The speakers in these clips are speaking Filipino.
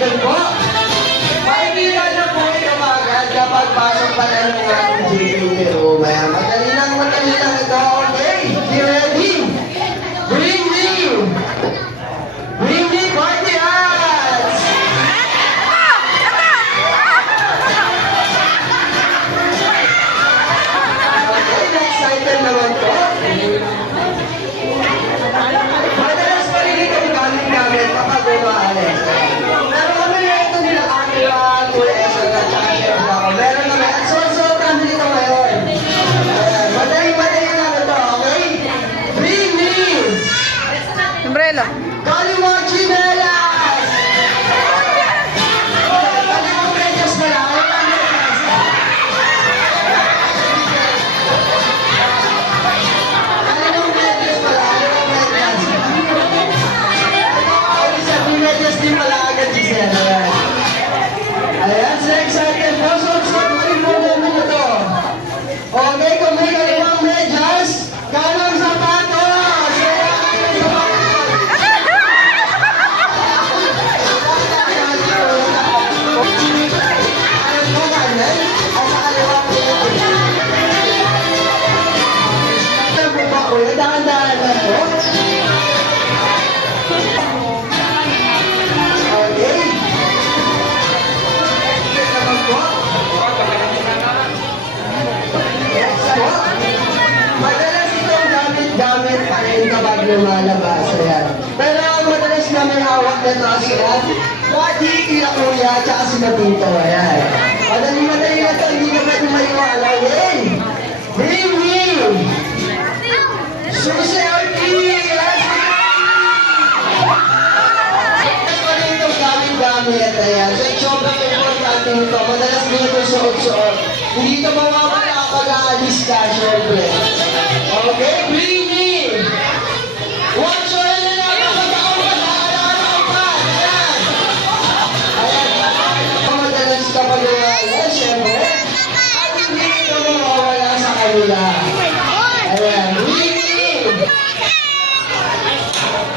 excited po. Makikita na po ito agad kapag pasok pa lang ng ating JPP room. Madali lang ito. Okay, be ready. Bring me party hats! Okay, excited naman po. Madalas pa rin itong gamit kapag umaalis. Pero kami na ito nila camera, kulay sa charger ako. Meron naman. At sobrang dito ngayon. Madali lang ito, okay? Bring me! Umbrella. Kalimang chinelas! Kalimang medyas na lang. Kalimang medyas pala. Kalimang medyas din pala agad, Giselle. Ayan, so excited po. So, rin mo naman ito. Okay, kung may kalimang medyas, kalang sapatos! Dahan-dahan lang po. Okay. Naman po. Yes po. Madalas itong gamit pa rin kapag lumalabas. Ayan. Pero madalas na may hawak na ito sila. Daddy, kila kuya, tsaka sila dito. Ayan. Madali na ito. Hindi ka pwede maiwala. Yay! Bring me! Susi RT! Yes! Pa rin itong gamit. Ayan. So, sobrang importante nito. Madalas mo ito suot-suot. Hindi ito mawawala kapag aalis ka, syempre. Okay, bring me! Watch your head na lang kapag ako mag-aalala pa! Ayan! Ayan. Madalas kapag aalis, syempre. At hindi ito mawawala sa kanila. Ayan. Bring me!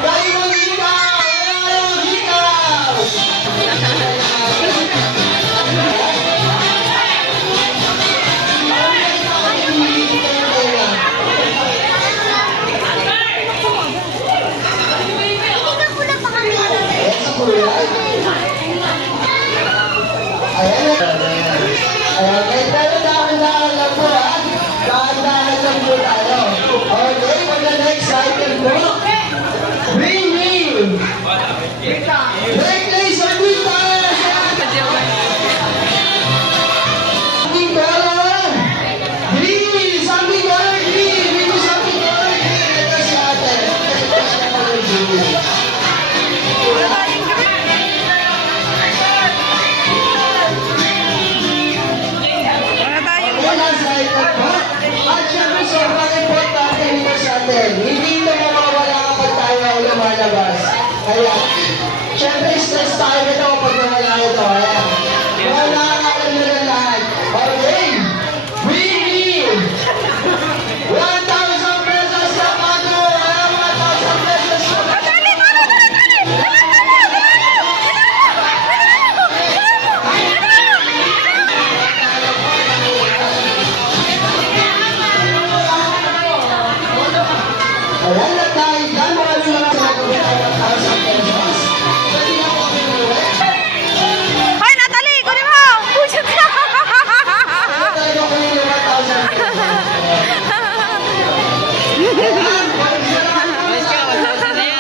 Dahil mag-ikaw! Ayan, mag-ikaw! Okay, pero dahan-dahan lang po ha. Dahan-dahan lang po tayo. Okay, for the next item po. Bring me! Break laser dito! Something color! Green! Something color green! Bring me something color green! Ito si ate. Wala sa item po. At syempre sobrang importante nito sa atin. Hindi ito mawawala kapag tayo ay lumalabas. Kaya, syempre stress tayo nito kapag nawala ito. Ayan. Wala ka alam na lahat. Okay. Bring me! 1,000 pesos sa pato! 1,000 pesos sa pato! Ayan na tayo dyan. Maraming mga sinasabi ng 1,000 pesos. Pwede na kami ulit. Hoy, Natalie! Kunin mo! Pusit ka! Tayo ko yung 1,000 pesos. Ayan, balik na lang.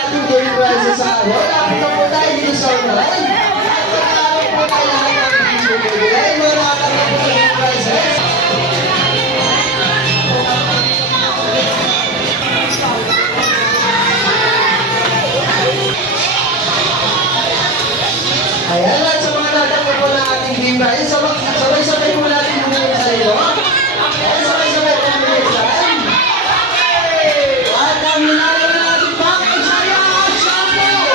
Ating game prizes sa araw. Lapit na po tayo dito sa online. At marami po tayo lahat ng bibigay. Marami na po game prizes. Ayan lang sa mga natanggap po na ating game prizes. Sabay-sabay po natin bumili sa iyo. Ayan, sabay-sabay po bumili sa akin. At ang nilayo na natin package ay ang shampoo!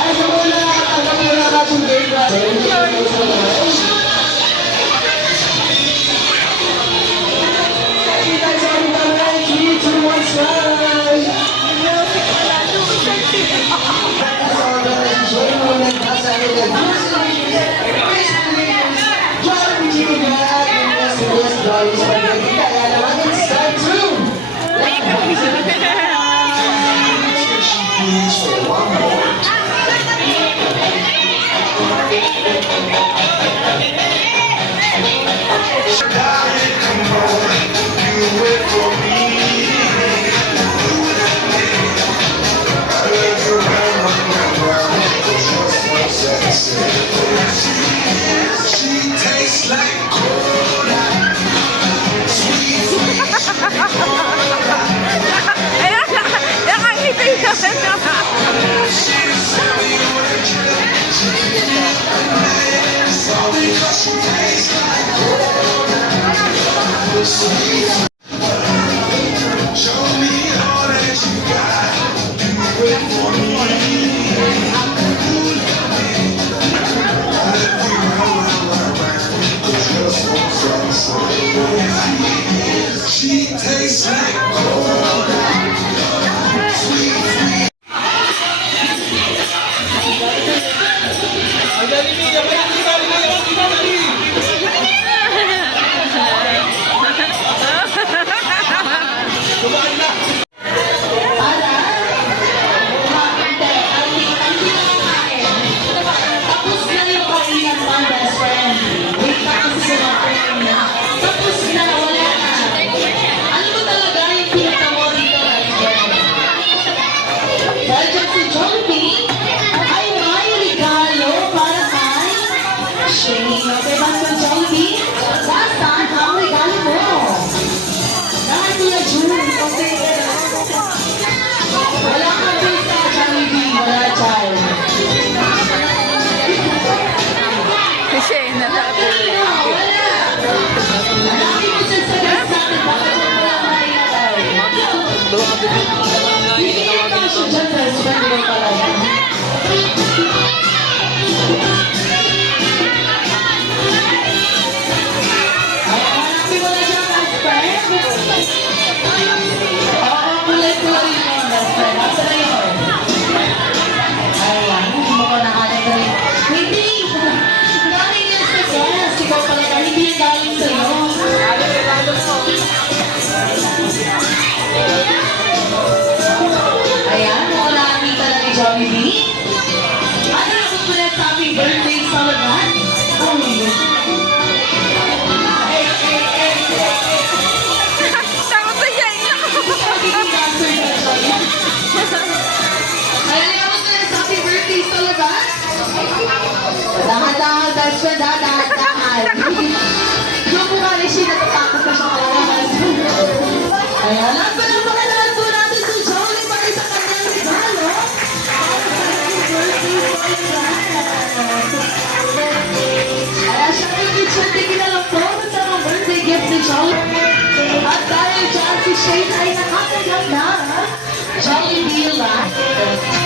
Ay, sa muna kanila Jollibee Chicken at Yes, Jolly Spaghetti. Kaya naman, it's time to She tastes like Ayan, yung ang ngiti niya. show me all that you got. Do it for me. Let me roll around. Just one sensation. She tastes like Tapos na yung kainan mo, best friend. Wait na kasi sinabi na. Tapos na, wala na. Ano ba talaga yung pinaka mo rito, best friend? Dahil dyan si Jollibee ay may regalo para kay Shane. Okay ba sa Jollibee? Nasaan ang regalo mo? Dahil Kuya June, okay. Wala kang pista, Jollibee. Wala, child. Kasi natapos. Ayan, mukhang nakakita na ni Jollibee. Ano na kukulit sa happy birthday sa lahat? Takot na siya. Ayan, kukulit sa happy birthday sa lahat? Dahan-dahan, best friend, dahan-dahan. Yung mukha ni Shin, natatakot na siya kawawan. Ayan, at palampakan po natin si Jollibee para sa kanyang regalo. Kaya siya ay kitchen kinala po sa mga birthday gift ni Jollibee. At dahil dyan si Shane ay nakatanggap na Jollibee Life.